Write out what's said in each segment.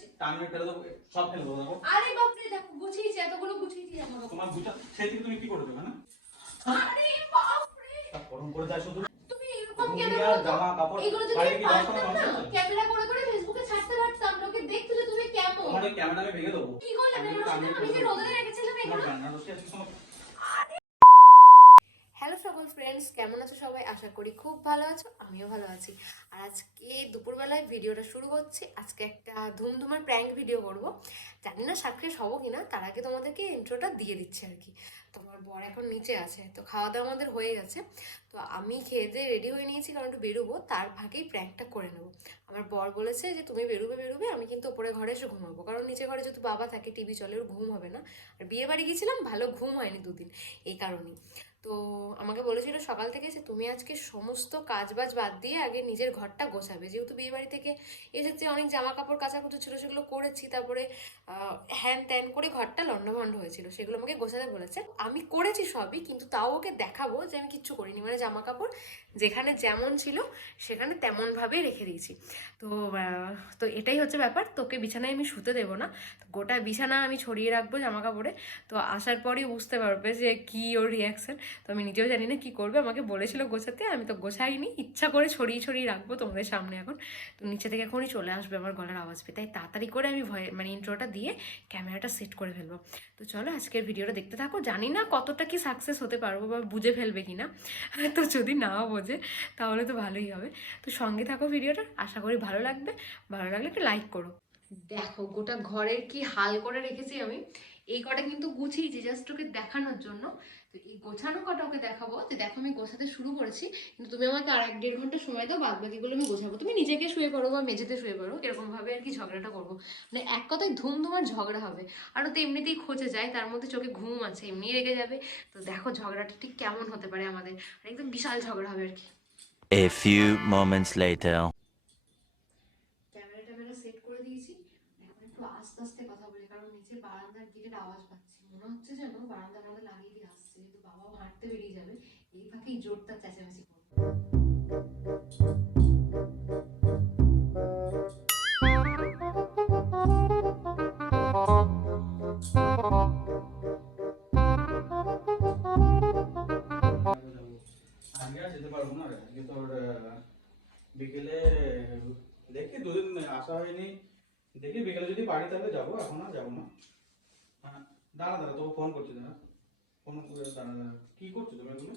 গোছাচ্ছি। টাইমে ফেলে দেবো, সব ফেলে দেবো। দেখো আরে বাপ রে, দেখো গুছিয়েছি, এতগুলো গুছিয়েছি জামা কাপড়। তোমার গুছা সেই থেকে তুমি কি করে দেবে না? আরে বাপ রে, তা গরম করে যায় শুধু। তুমি এরকম কেন দুনিয়ার বলো তো? জামা কাপড় এগুলো যদি বাইরে আমি কি দশ পারতাম টাকা না, মানুষ আছে? ক্যামেরা করে করে ফেসবুকে ছাড়তে পারতাম, লোকে দেখতো যে তুমি কেমন। তোমার ওই ক্যামেরা আমি ভেঙে দেবো। কি করলে এগুলো? আমি যে রোদে রেখেছিলাম তোমার এগুলো। জানা দোষী আছে তোমার। হ্যালো সকল ফ্রেন্ডস, কেমন আছো সবাই? আশা করি খুব ভালো আছো, আমিও ভালো আছি। আর আজকে দুপুরবেলায় ভিডিওটা শুরু করছি। আজকে একটা ধুমধুমার প্র্যাঙ্ক ভিডিও করব। জানি না সাকসেস হবো কিনা, তার আগে তোমাদেরকে ইন্ট্রোটা দিয়ে দিচ্ছি আর কি। তোমার বর এখন নিচে আছে, তো খাওয়া দাওয়া আমাদের হয়ে গেছে। তো আমি খেয়ে দিয়ে রেডি হয়ে নিয়েছি, কারণ একটু বেরোবো, তার ফাঁকেই প্র্যাঙ্কটা করে নেবো। আমার বর বলেছে যে তুমি বেরোবে, আমি কিন্তু ওপরে ঘরে এসে ঘুমাবো, কারণ নিচে ঘরে যেহেতু বাবা থাকে, টিভি চলে, ওর ঘুম হবে না। আর বিয়ে বাড়ি গিয়েছিলাম, ভালো ঘুম হয়নি দুদিন, এই কারণেই। তো আমাকে বলেছিল সকাল থেকে যে তুমি আজকে সমস্ত কাজবাজ বাদ দিয়ে আগে নিজের ঘরটা গোছাবে, যেহেতু বিয়ে বাড়ি থেকে এসেছে, অনেক জামা কাপড় কাচাকুচি ছিল, সেগুলো করেছি, তারপরে হ্যান ত্যান করে ঘরটা লন্ডভন্ড হয়েছিল, সেগুলো আমাকে গোছাতে বলেছে। আমি করেছি সবই, কিন্তু তাও ওকে দেখাবো যে আমি কিচ্ছু করিনি, মানে জামা কাপড় যেখানে যেমন ছিল সেখানে তেমনভাবেই রেখে দিয়েছি। তো তো এটাই হচ্ছে ব্যাপার। তোকে বিছানায় আমি শুতে দেবো না, গোটা বিছানা আমি ছড়িয়ে রাখবো জামা কাপড়ে। তো আসার পরই বুঝতে পারবে যে কি ওর রিয়াকশন। তো আমি নিজেও জানি না কি করবে, আমাকে বলেছিল গোছাতে, আমি তো গোছাইনি, ইচ্ছা করে ছড়িয়ে ছড়িয়ে রাখবো তোমাদের সামনে এখন। তো নিচে থেকে এখনই চলে আসবে আমার গলার আওয়াজ পেয়ে, তাই তাড়াতাড়ি করে আমি মানে ইন্ট্রোটা দিয়ে ক্যামেরাটা সেট করে ফেলবো। তো চলো আজকের ভিডিওটা দেখতে থাকো। জানি না কতটা কি সাকসেস হতে পারবো বা বুঝে ফেলবে কি না, তো যদি না বোঝে তাহলে তো ভালোই হবে। তো সঙ্গে থাকো ভিডিওটা, আশা করি ভালো লাগবে। ভালো লাগলে একটা লাইক করো। দেখো গোটা ঘরের কি হাল করে রেখেছি আমি। এই কটা কিন্তু গুছিয়েছি জাস্ট ওকে দেখানোর জন্য। তো এই গোছানো কটা ওকে দেখাবো যে দেখো আমি গোছাতে শুরু করেছি, কিন্তু তুমি আমাকে আর 1-1.5 ঘন্টা সময় দাও, বাদ বাকিগুলো আমি গোছাবো। তুমি নিজেকে শুয়ে পড়ো বা মেঝেতে শুয়ে পড়ো, এরকম ভাবে আর কি ঝগড়াটা করবো। মানে এক কথায় ধুমধুমার ঝগড়া হবে। আর তো এমনিতেই খোঁজে যায়, তার মধ্যে চোখে ঘুম আছে, এমনি রেগে যাবে। তো দেখো ঝগড়াটা ঠিক কেমন হতে পারে আমাদের। একদম বিশাল ঝগড়া হবে আর কি। A few moments later. Camera set করে দিয়েছি। এখন একটু আস্তে আস্তে কথা বলি, কারণ নিচে বারান্দার গেটের আওয়াজ পাচ্ছি, মনে হচ্ছে যেন বারান্দার মধ্যে লাগিয়ে দিয়ে আসছে, কিন্তু বাবাও হাঁটতে বেরিয়ে যাবে, এই ফাঁকেই জোরদার চেঁচামেচি করবে। আজকে আর যেতে পারবো না রে, আজকে তোর বিকেলে দেখি, দুদিন আসা হয়নি, দেখি বিকেলে যদি বাড়ি তাহলে যাবো, এখন আর যাবো না। হ্যাঁ দাঁড়া দাঁড়া, তোকে ফোন করছি, দাঁড়া ফোন করে দাঁড়া দাঁড়া। কি করছো তুমি এগুলো?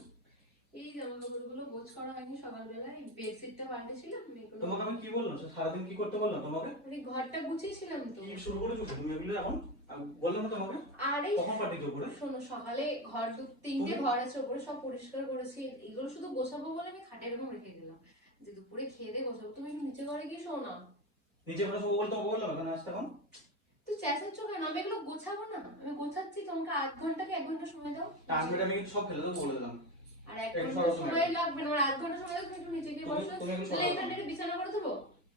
এই জামা কাপড়গুলো গোছ করা হয়নি, সকালবেলা এই বেডশিটটা পাল্টেছিলাম এগুলো। তোমাকে আমি কি বললাম সারাদিন কি করতে বললাম তোমাকে? মানে ঘরটা গুছিয়েছিলাম তো। কি শুরু করেছো তুমি এগুলো এখন? আমি বললাম না তোমাকে? আরে কখন পাঠিয়েছো উপরে? শোনো, সকালে ঘর 3টে ঘর আছে উপরে, সব পরিষ্কার করেছি, এগুলো শুধু গোছাবো বলে আমি খাটে এরকম রেখে দিলাম, যে দুপুরে খেয়ে দিয়ে গোছাবো। তুমি নিচে ঘরে গিয়ে শো না। নিচে করে সব বলতে বললাম এখানে আসতে এখন? তুই চেঁচাচ্ছ কেন? আমি এগুলো গোছাবো না, আমি গোছাচ্ছি, তোমাকে 8 ঘন্টা কি 1 ঘন্টা সময় দাও। টাইমটা আমি কিন্তু সব ফেলে দেবো বলে দিলাম। আর 1 ঘন্টা সময় লাগবে না, আমার 8 ঘন্টা সময় দাও। তুমি একটু নিচে গিয়ে বসো, তাহলে এখানে একটু বিছানা করে দেবো।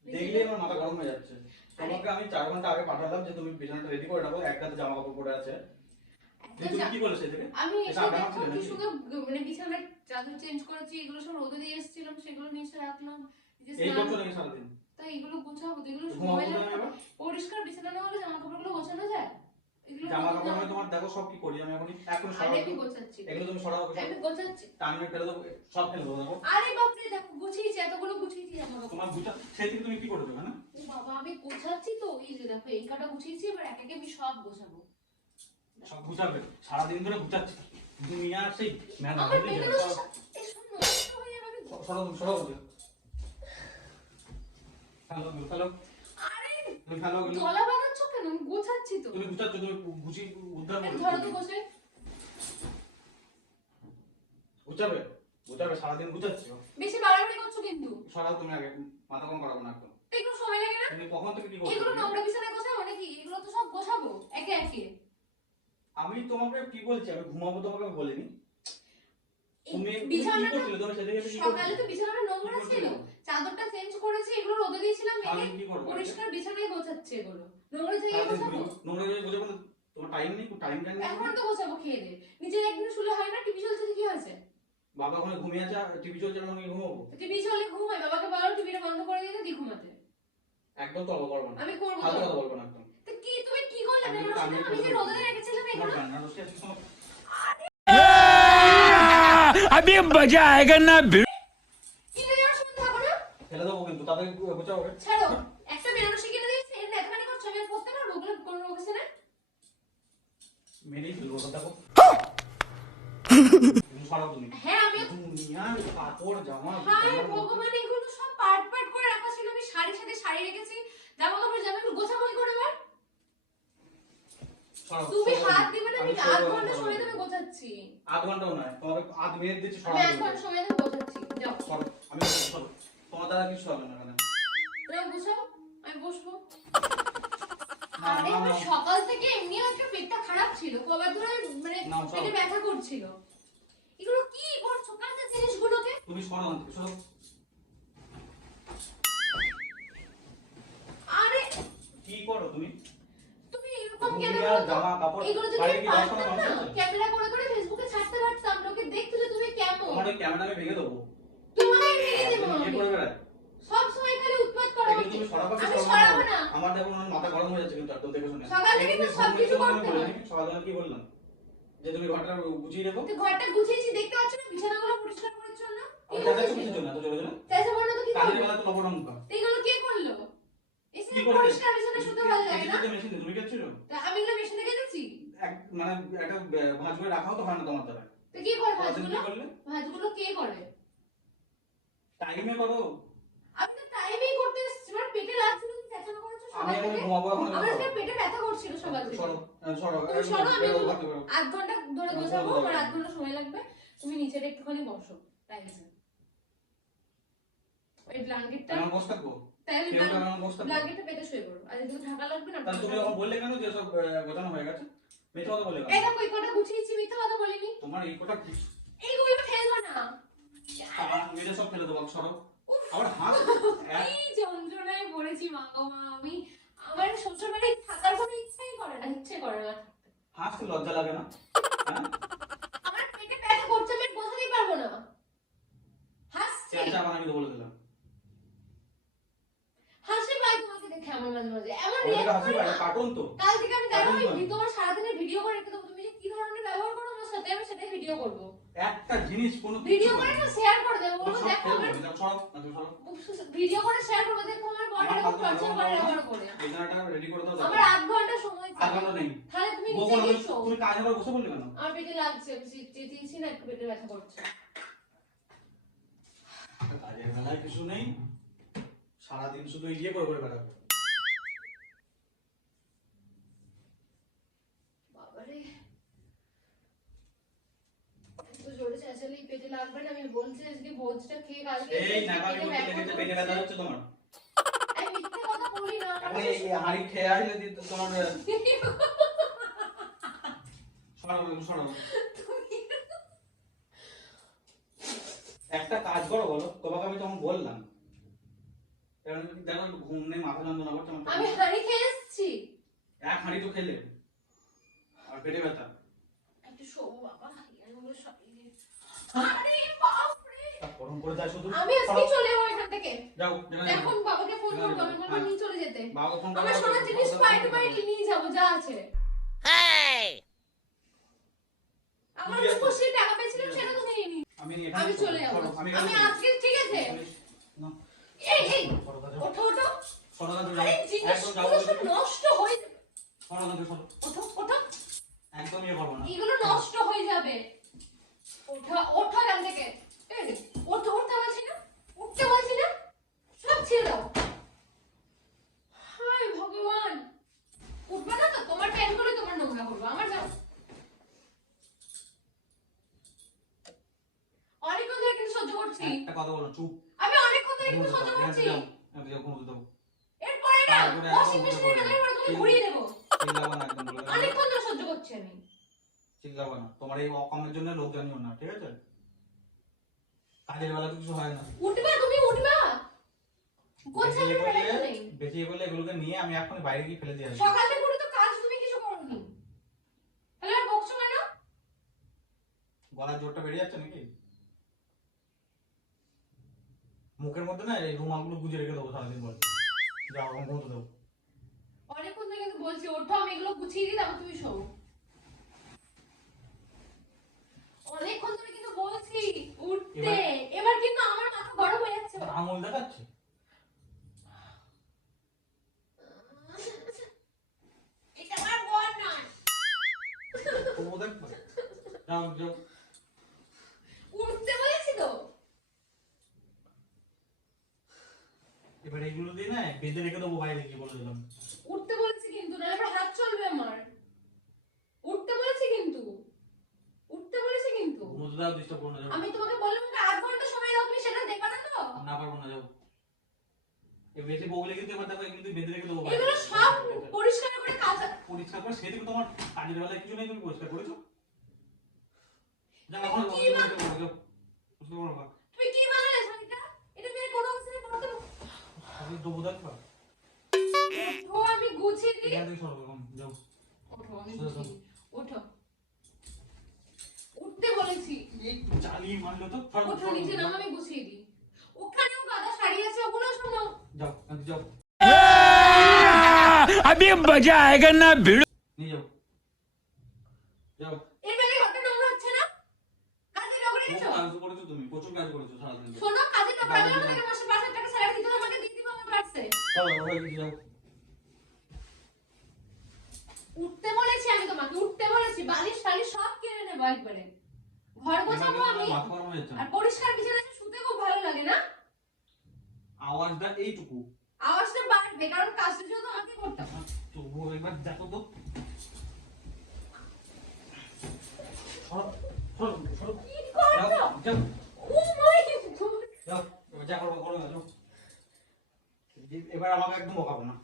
দেখলেই আমার মাথা গরম হয়ে যাচ্ছে। তোমাকে আমি 4 ঘন্টা আগে পাঠালাম যে তুমি বিছানাটা রেডি করে রাখো, একটাতে জামা কাপড় পরে আছে। তুমি কি বলেছ সেদিকে? আমি এসে দেখো কি সুন্দর, মানে বিছানার চাদর চেঞ্জ করেছি, এগুলো সব রোদে দিয়ে এসেছিলাম, সেগুলো নিচে রাখলাম। এই করছো নাকি সারাদিন? তাই এগুলো গোছাবো, এগুলো সময় লাগবে। পরিষ্কার বিছানা না হলে জামা কাপড়গুলো গোছানো যায়? এগুলো জামা কাপড় আমি তোমার দেখো সব কি করি আমি এখন সরাও। আমি গোছাচ্ছি, এগুলো তুমি সরাও। আমি গোছাচ্ছি। টাইমে ফেলে দেবো, সব ফেলে দেবো। দেখো আরে বাপ রে, দেখো গুছিয়েছি, এতগুলো গুছিয়েছি জামা কাপড়। তোমার গুছা সেই থেকে তুমি কি করে দেবে না? ও বাবা, আমি গোছাচ্ছি তো, এই যে দেখো এই কাটা গুছিয়েছি, এবার এক একে আমি সব গোছাবো। সব গুছাবে, সারাদিন ধরে গুছাচ্ছি দুনিয়া সেই ম্যান আমার হয়ে পেটে যাবে। এই শোনো, নষ্ট হয়ে যাবে। সরাও সরাও। Hello hello. আরে তুমি হ্যালো গেলো। গলা বাঁধাচ্ছ কেন? আমি গোছাচ্ছি তো। তুমি গুছাচ্ছ, তুমি গুছিয়ে উদ্ধার করো। ধরো তো গোছাই। গুছাবে গুছাবে, সারাদিন গুছাচ্ছি। বেশি বাড়াবাড়ি করছো কিন্তু। সরাও তুমি আগে, মাথা কম করাবো না একদম। এগুলো সময় লাগে না? তুমি কখন থেকে কি করছো? এগুলো নোংরা বিছানায় গোছাবো নাকি? এগুলো তো সব গোছাবো একে একে। আমি তোমাকে কি বলছি, আমি ঘুমাবো তোমাকে আমি বলিনি। তুমি কি বিছানাটা করছিলে? তুমি সেদিকে কি সকালে তো বিছানাটা নোংরা ছিল, চাদরটা চেঞ্জ করেছি, এগুলো রোদে দিয়েছিলাম, আমি মেলে কি করব? পরিষ্কার বিছানায় গোছাচ্ছি এগুলো। নোংরা জায়গায় গোছাবো? নোংরা জায়গায় গোছাবো? তোমার টাইম নেই? টাইম কেন নেই? এখন তো গোছাবো খেয়ে দিয়ে। নিজের একদিন শুলে হয় না? টিভি চলছে কি হয়েছে? বাবা ওখানে ঘুমিয়ে আছে, টিভি চলছে, আমি ঘুমাবো? টিভি চলে ঘুমাই, বাবাকে বলো টিভিটা বন্ধ করে দিতে, দি ঘুমাতে। একদম তলব করবো না। আমি করবো ফালতু তো। কথা বলবো না। আমি যে রোদে রেখেছিলাম তোমার এগুলো। রান্না বসে আছে তোমার अभी मजा आएगा ना কিনে দেওয়ার সময় থাকো না। ফেলে দেবো কিন্তু তাদের গোছাও হবে। ছাড়ো, একটা বেনারসি কিনে দিয়েছি, এর এতখানি করছো, আমি আর পরতে পারবো? ওগুলো কোনো অবস্থা না। মেরেই ফেলবো ওটা দেখো। তুমি সরাও তুমি। হ্যাঁ আমি দুনিয়ার কাপড় জামা হায় ভগবান, এগুলো সব পার্ট পার্ট করে রাখা ছিল। আমি শাড়ির সাথে শাড়ি রেখেছি, জামা কাপড় জামা একটু গোছামোই করে এবার। সরাও, তুমি সরাও। হাত দিবে না, আমি আমি আধ সরাবো, ঘন্টা সরাবো। সময় দেবে গোছাচ্ছি। আধ ঘন্টাও নয়, তোমার আধ মিনিট দিচ্ছি আমি সরাও। আধ ঘন্টা সময় দেবে গোছাচ্ছি। যাও সরো, আমি সরো। তোমার দ্বারা কিছু হবে না এখানে। যাও গোছাও, আমি বসবো। না, আরে না, আমার না। সকাল থেকে এমনিও একটা পেটটা খারাপ ছিল, কবার ধরে মানে নাও, সরাও। পেটে ব্যথা করছিল। এগুলো কি করছো কাজের জিনিসগুলোকে? তুমি সরাও না, সরো। আরে কি করো তুমি? তুমি এরকম কেন দুনিয়ার করো? জামা কাপড় এগুলো যদি বাইরে আমি কি দশ পারতাম টাকা না, মানুষ আছে? ক্যামেরা করে করে ফেসবুকে ছাড়তে পারতাম, লোকে দেখতো যে তুমি কেমন। তোমার ওই ক্যামেরা আমি ভেঙে দেবো। তোমাকে ভেঙে দেবো তুমি আমি। কি করে বেড়ায়? সব সময় খালি উৎপাত করা এগুলো হচ্ছে। তুমি সরাবো কি আমি সরাবো সরাবো না? না। আমার দেখো আমার মাথা গরম হয়ে যাচ্ছে কিন্তু একদম দেখে শুনে। সকাল থেকে তো সবকিছু করতে হয়। সকালবেলা কি বললাম? যে তুমি ঘরটা গুছিয়ে রেখো। তো ঘরটা গুছিয়েছি, দেখতে পাচ্ছ না বিছানাগুলো পরিষ্কার পরিচ্ছন্ন? আর কাজে কিছু জন্য এত জোরে জোরে। চাইছে বলো তো কি কাজের করবো? বেলা তো লবণ মুখা। তো এগুলো কে করলো? এসে কি করে? পরিষ্কার বিছানা শুতে ভালো লাগে না? মেশিন তুমি গেছিল? তা আমি এগুলো মেশিনে গেছি। মানে একটা ভাঁজ করে রাখাও তো হয় না তোমার দ্বারা। তো কি করে কতদিন ভাজগুলো? কি করলে? ভাজগুলো কে করে? টাইমে করো। আমি তো টাইমেই করতে এসেছি, আমার পেটে লাগছিল, তুমি চেঁচানো করেছো আমি সকাল এখন থেকে। ঘুমাবো এখন। আমার আজকে পেটে ব্যথা করছিল সকাল থেকে। সরো, সরো। তুমি সরো, আমি বেরো, এগুলো ঘর থেকে বেরো। আধ ঘন্টা ধরে আমি গোছাবো, বলবো আমার না। আধ ঘন্টা সময় লাগবে। তুমি নিচের একটুখানি বসো টাইলসে। ওই ব্ল্যাঙ্কেটটা আমি বসে থাকবো। তাহলে কেউ তো আমি বসে থাকবো। ব্ল্যাঙ্কেটটা পেতে শুয়ে পড়ো। আর যদি ঢাকা লাগবে না তাহলে তুমি এখন বললে কেন যে সব গোছানো হয়ে গেছে? মিথ্যা কথা বলে এই কেন? দেখো এই কটা গুছিয়েছি, মিথ্যা কথা বলিনি। তোমার এই কটা এইগুলো ফেলবো না। মেরে সব ফেলে দেবো, সরো। উফ, আবার হাত এই যন্ত্রণায় পড়েছি মা গো মা। আমি আমার শ্বশুর বাড়ি থাকার কোনো ইচ্ছাই করে না, ইচ্ছে করে না। হাসতে লজ্জা লাগে না? হ্যাঁ? আমার পেটে ব্যথা করছে, আমি বোঝাতেই পারবো না। হাসছি, চেঁচা আমার আমি তো বলে দিলাম। হাসি পাই তোমাকে দেখে আমার মাঝে মাঝে এমন ওটা রিয়াক্ট হাসি করি পায় না। না, কার্টুন তো। কাল থেকে আমি দেখো কার্টুন তো। আমি তোমার সারাদিনের ভিডিও করে রেখে দেবো, তুমি যে কি ধরনের ব্যবহার করো আমার সাথে, আমি সেটাই ভিডিও করবো। একটা জিনিস কোনো ভিডিও করে না শেয়ার করে দেবো, বলবো সব দেখো ফেলে আমার দেবো, এটা সরো, না তুমি সরো। ভিডিও করে শেয়ার করবো, দেখো আমার বডিটা আমার খুব টর্চার করে ব্যবহার করে। বিছানাটা রেডি করে দাও। আমার আধ ঘন্টা সময় আধ চাই। ঘন্টা নেই। তাহলে তুমি নিচে বকো না, গিয়ে শো। তুমি কাজে আবার বসে বললে কেন? আমার পেটে লাগছে, আমি চেঁচিয়েছি না, একটু পেটে ব্যথা করছে। কাজের বেলায় কিছু নেই, সারাদিন শুধু ইয়ে করে করে বেড়াবো। বাবারে, এত জোরে চেঁচালেই পেটে লাগবে না? আমি বলছি আজকে ভোজটা খেয়ে কালকে এই নাগালি বলতে লেগেছে, পেটে ব্যথা হচ্ছে তোমার। আমি মিথ্যে কথা বলি না। এখন এই হাঁড়ি খেয়ে আসলে তোমার সরাবো, সরাবো। একটা কাজ করো বলো, তোমাকে আমি তখন বললাম। কারণ দেখো ঘুম নেই, মাথা যন্ত্রণা করছে আমার। আমি হাঁড়ি খেয়ে এসেছি। এক হাঁড়ি তো খেলে আর পেটে ব্যথা। একটু শোবো বাবা, এগুলো সব আরে বাপ রে, গরম করে যায় শুধু। আমি আজকে চলে যাবো এখান থেকে। যাও, যেখানে যাও। এখন বাবাকে ফোন করবো, আমি বলবো নিয়ে চলে যেতে। বাবাকে ফোন আমার সোনার জিনিস পাই টু পাই নিয়ে যাবো যা আছে। আমার যে খুশি টাকা পেয়েছিলাম সেটা তুমি নিয়ে নিও। আমি চলে যাবো। আমি আজকে ঠিক আছে। এই এই ওঠো ওঠো। আরে জিনিসগুলো সব নষ্ট হয়ে যাবে। ওঠো ওঠো, একদম ইয়ে করবো না। এগুলো নষ্ট হয়ে যাবে। ওঠো ওঠো এখান থেকে। এই যে, ওঠো, উঠতে বলছি না, উঠতে বলছি না, সব ছেড়ে দাও। হায় ভগবান, উঠবে না তো? তোমার প্যান্টগুলো তোমার নোংরা করবো, আমার যাও। অনেকক্ষণ ধরে কিন্তু সহ্য করছি। একটা কথা বলো, চুপ। আমি অনেকক্ষণ ধরে কিন্তু সহ্য করছি। যাও, ঘুমোতে দাও। এরপরে না তারপরে ওয়াশিং একদম মেশিনের উঠে ভেতরে ভরে তোমাকে ঘুরিয়ে দেবো। চিল্লাবো না, একদম বলে দিলাম। অনেকক্ষণ ধরে সহ্য করছি আমি। চিল্লাবো না, তোমার এই অকামের জন্য লোক জানিও না, ঠিক আছে? কাজের বেলা তো কিছু হয় না। উঠবা, তুমি উঠবা। গোছানোর বেলা তো নেই। বেশি এ করলে এগুলোকে নিয়ে আমি এখন বাইরে গিয়ে ফেলে দিয়ে আসবো। সকাল থেকে উঠে তো কাজ তুমি কিছু করোনি, তাহলে আর বকছো কেন? গলার জোরটা বেরিয়ে যাচ্ছে নাকি? মুখের মধ্যে না এই রুমালগুলো গুজে রেখে দেবো সারাদিন পরে। যাও, এখন ঘুমোতে দেবো। অনেকক্ষণ ধরে কিন্তু বলছি ওঠো, আমি এগুলো গুছিয়ে দিই, তারপর তুমি শো। অনেকক্ষণ ধরে কিন্তু বলছি উঠতে, এবার কিন্তু আমার মাথা গরম হয়ে যাচ্ছে। আঙুল দেখাচ্ছে। এটা আমার বর নয়। ও দেখবে। যাও যাও। উঠতে বলেছি তো। এবার এগুলো দিয়ে না বেঁধে রেখে দেবো বাইরে গিয়ে বলে দিলাম। উঠতে বলেছি কিন্তু, নাহলে আমার হাত চলবে আমার। উঠতে বলেছি কিন্তু, উঠতে বলেছি কিন্তু। ঘুমোতে দাও, ডিস্টার্ব করো না, যাও। আমি তোমাকে বললাম যে 8 ঘন্টা সময় দাও, তুমি সেটা দেখো না তো। না পারবো না, যাও। এই বেশি বগলে কিন্তু এবার দেখো এগুলো বেঁধে রেখে দেবো বাইরে। এগুলো সব পরিষ্কার করে কাঁচা। পরিষ্কার করে সেদিকে তোমার কাজের বেলায় কিছু নেই, তুমি পরিষ্কার করেছো? যাও এখন কি যাও, পরিষ্কার করো, যাও। পরিষ্কার করো না। তুমি কি বানালে শাড়িটা? এটা মেরে কোনো অবস্থায় পরতে পারবো? আমি দেবো দেখবা। ও আমি গুছিয়ে দিই। এখান থেকে সরো, এখন যাও। ওঠো, আমি গুছিয়ে দিই। ওঠো। উঠতে বলেছি। এই চালিয়ে মারলো তো। সরো, ওঠো, সরো, নিচে যাও। নাও, আমি গুছিয়ে দিই। ওখানেও গাদা শাড়ি আছে, ওগুলো সব নাও। যাও, যাও। अभी मजा आएगा ना भिड़ो। নিয়ে যাও। যাও। এর বেলায় ঘরটা নোংরা হচ্ছে না? কাজে লোক খুব রেখেছো? কাজ করেছো তুমি, প্রচুর কাজ করেছো সারাদিন। শোনো, কাজে লোক রাখলে আমাকে মাসে 5,000 টাকা স্যালারি দিতে হবে, আমাকে দিয়ে দিবো আমার পার্সে। চলো, ওখানে যাও। উঠতে বলেছি আমি তোমাকে, উঠতে বলেছি। বালিশ টালিশ সব কিনে নেবো একবারে। ঘর গোছাবো আমি। মাথা গরম হয়ে যাচ্ছে। আর পরিষ্কার বিছানায় শুতে খুব ভালো লাগে না? আওয়াজটা এইটুকু। আওয়াজটা বাড়বে, কারণ কাজটা যেহেতু আমাকে করতে হবে। তবুও একবার দেখো তো। সরো, সরো, সরো। কি করছো? যাও, যাও, ও মাই গড! যাও। এবার যা করবো করো, যাও। এবার আমাকে একদম বকাবো না।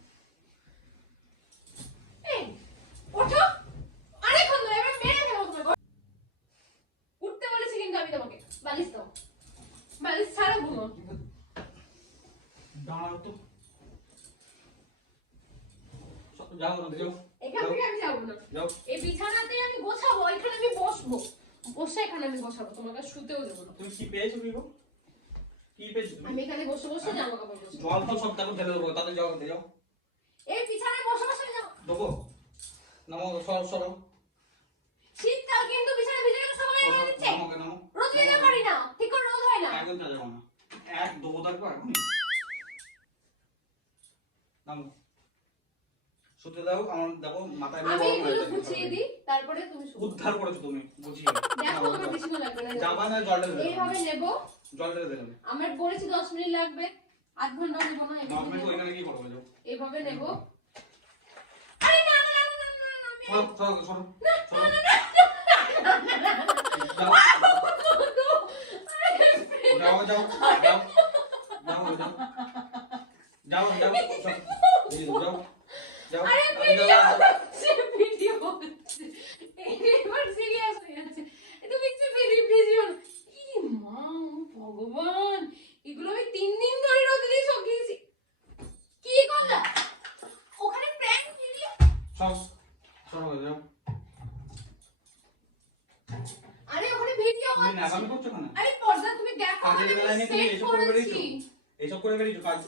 এই, ওঠো। অনেকক্ষণ ধরে এবার মেরে দেবো তোমাকে। উঠতে বলেছি কিন্তু আমি তোমাকে। বালিশ দাও। বালিশ ছাড়া ঘুমো। দাঁড়াও তো। যাও, যাও। এখান থেকে আমি যাবো না। যাও। এই বিছানাতে আমি গোছাবো, এখানে আমি বসবো। বসে এখানে আমি গোছাবো, তোমাকে আর শুতেও দেবো না। তুমি কি পেয়েছো বিভো? কি পেয়েছো তুমি? আমি এখানে বসে বসে জামা কাপড় গোছাবো। জল তো সব তাকে ঢেলে দেবো, তাতে যাও, যাও। এই বিছানায় বসে বসে যাও। দেবো। নামো, সরো, সরো। শীতকাল কিন্তু বিছানা ভিজে গেলে সবাই এনে দিচ্ছে। নামো, নামো। রোদ দিতে পারি না, ঠিক করে রোদ হয় না। একদম চা যাবো না। এক দেবো দেখবো এখনই। নামো। শুতে দাও, আমার দেখো মাথায় আমি গরম হয়ে এগুলো যাচ্ছে। গুছিয়ে দিই, তারপরে তুমি শুও। উদ্ধার করেছো তুমি, বুঝিয়ে। দেখো আমার বেশিক্ষণ লাগবে না। যাবা না, জল ঢেলে দেবে। এইভাবে নেব। জল ঢেলে দেবে। আমার বলেছি 10 মিনিট লাগবে, 8 ঘন্টা নেব না। 10 এইভাবে মিনিট নেব। ওইখানে কি করবো, যাও। এইভাবে নেব। আরে না না না না না না, আমি সরো, সরো, সরো, সরো। যাও, যাও, যাও, যাও, যাও, যাও, যাও, যাও, সব। এই যাও, যাও, আরে যাও, ভিডিও যাও। হচ্ছে, ভিডিও হচ্ছে। এবার সিরিয়াস হয়ে যাচ্ছে। তুমি কিছু ভিডিও না। কি মা, ভগবান, এগুলো আমি 3 দিন ধরে রোদে দিয়ে শুকিয়েছি। কি করলা? ওখানে প্র্যাঙ্ক ভিডিও। সব, সরো, যাও। আরে ওখানে ভিডিও তুমি হচ্ছে। নাকামি করছো কেন? আরে পর্দা তুমি দেখো, কাজের আমি বেলায় নিয়ে তুমি সেট এইসব করে বেরিয়েছো? করেছি। এইসব করে বেরিয়েছো কাজ?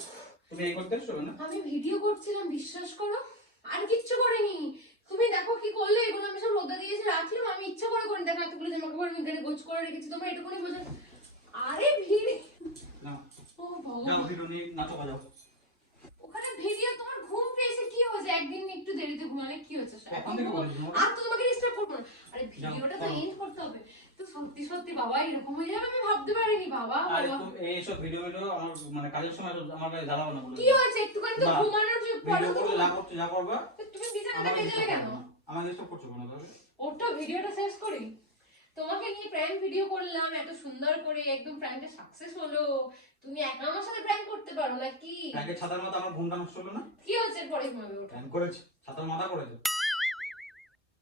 তুমি এই করতে এসছো না? আমি ভিডিও করছিলাম, বিশ্বাস করো। আর কিচ্ছু করিনি। তুমি দেখো কি করলে, এগুলো আমি সব রোদে দিয়েছি রাখলাম, আমি ইচ্ছা করে করিনি। দেখো এতগুলো জামা কাপড় আমি এখানে গোছ করে রেখেছি, তোমরা এটুকুনি বোঝো। আরে ভিড়। না, ও যাও, ভগবান, ভিডিও নিয়ে নাচো, যাও। ওখানে ভিডিও। তোমার ঘুম পেয়েছে, কি হয়েছে? একদিন একটু দেরিতে ঘুমালে কি হচ্ছে? কখন থেকে বলেছি তোমাকে? আর তো তোমাকে ডিস্টার্ব করবো না। আরে ভিডিওটা তো করো। এন্ড করতে হবে। তো সত্যি সত্যি বাবা এরকম হয়ে যাবে আমি ভাবতে পারিনি। বাবা আরে বাবা, তুমি এইসব ভিডিও আমার মানে কাজের সময় আমার গায়ে জ্বালাবো না বলে। কি হয়েছে? একটুখানি তো না, ঘুমানোর যে পরে ভিডিও তো করলে যা করছো, যা করবা। তুমি বিছানাটা আমাকে ভেজে ডিস্টার্ব কেন? করো না। আমাকে ডিস্টার্ব করছো কেন তাহলে? ওটা ভিডিওটা শেষ করি। তোমাকে নিয়ে প্র্যাঙ্ক ভিডিও করলাম এত সুন্দর করে, একদম প্র্যাঙ্কটা সাকসেস হলো। তুমি একা আমার সাথে প্র্যাঙ্ক করতে পারো নাকি? প্যাকেট ছাতার মতো আমার ঘুমটা নষ্ট হলো না? কি হচ্ছে পরে ঘুমাবে? ওটা প্যান করেছে, ছাতার মাথা করেছে।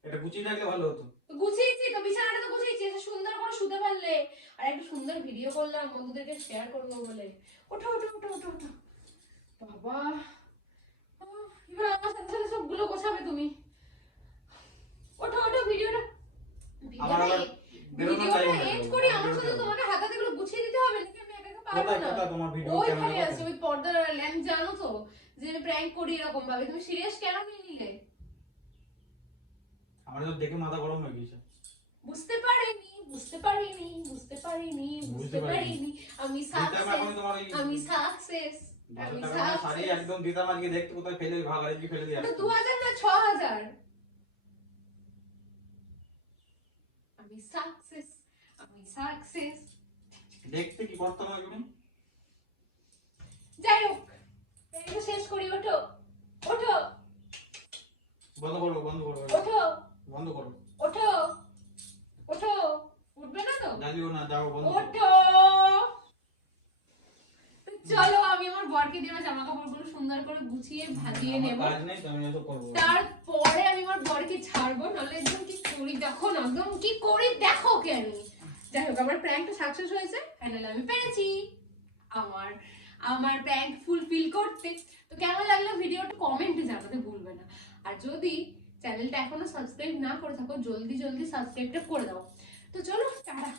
এটা গুছিয়ে থাকলে ভালো হতো। তো গুছিয়েছি তো, বিছানাটা তো গুছিয়েছি, এসে সুন্দর করে শুতে পারলে। আর একটা সুন্দর ভিডিও করলাম বন্ধুদেরকে শেয়ার করবো বলে। ওঠো ওঠো ওঠো ওঠো ওঠো। বাবা, এবার আমার সাথে সাথে সবগুলো গোছাবে তুমি। ওঠো ওঠো, ভিডিওটা আমার আবার বেরোনো টাইম হয়ে এন্ড গেল। করি। আমার সাথে তোমাকে হাতাতে গুলো গুছিয়ে দিতে হবে নাকি? আমি একা একা পারবো কোথায় না। কোথায় তোমার ভিডিও ওইখানে ক্যামেরা? আছে ওই পর্দার ল্যাম্প, জানো তো যে আমি প্র্যাঙ্ক করি এরকম ভাবে। তুমি সিরিয়াস কেন নিয়ে নিলে? আমার তো দেখে মাথা গরম হয়ে গেছে। বুঝতে পারিনি বুঝতে পারিনি বুঝতে পারিনি বুঝতে পারিনি আমি দিতাম এখন তোমার ওই আমি সাকসেস 1000 টাকা দামের শাড়ি একদম দিতাম, আজকে দেখতে কোথায় ফেলে ভাগাড়ি ফেলে দিয়ে তো আসতাম। 2000 না 6000 আমি সাকসেস আমি সাকসেস। দেখতে কি করতাম এগুলো? যাই হোক এটা শেষ করি। ওঠো ওঠো বন্ধ করো বন্ধ করো ওঠো বন্ধ করো। ওঠো ওঠো। উঠবে না তো? জ্বালিও না, যাও বন্ধ করো। ওঠো। তো চলো আমি আমার বরকে দিয়ে আমার জামা কাপড়গুলো সুন্দর করে গুছিয়ে ভাজিয়ে আমার নেব। কাজ নেই তো আমি এসব করবো। তারপরে আমি আমার বরকে ছাড়বো, নাহলে একদম কি করি দেখো না, একদম কি করি দেখো কে আমি। যাই হোক আমার প্র্যাঙ্কটা সাকসেস হয়েছে, ফাইনালি আমি পেরেছি আমার আমার প্র্যাঙ্ক ফুলফিল করতে। তো কেমন লাগলো ভিডিওটা কমেন্টে জানাতে ভুলবে না। আর যদি চ্যানেলটা এখনো সাবস্ক্রাইব না করে থাকো জলদি জলদি সাবস্ক্রাইবটা করে দাও। তো চলো টাটা।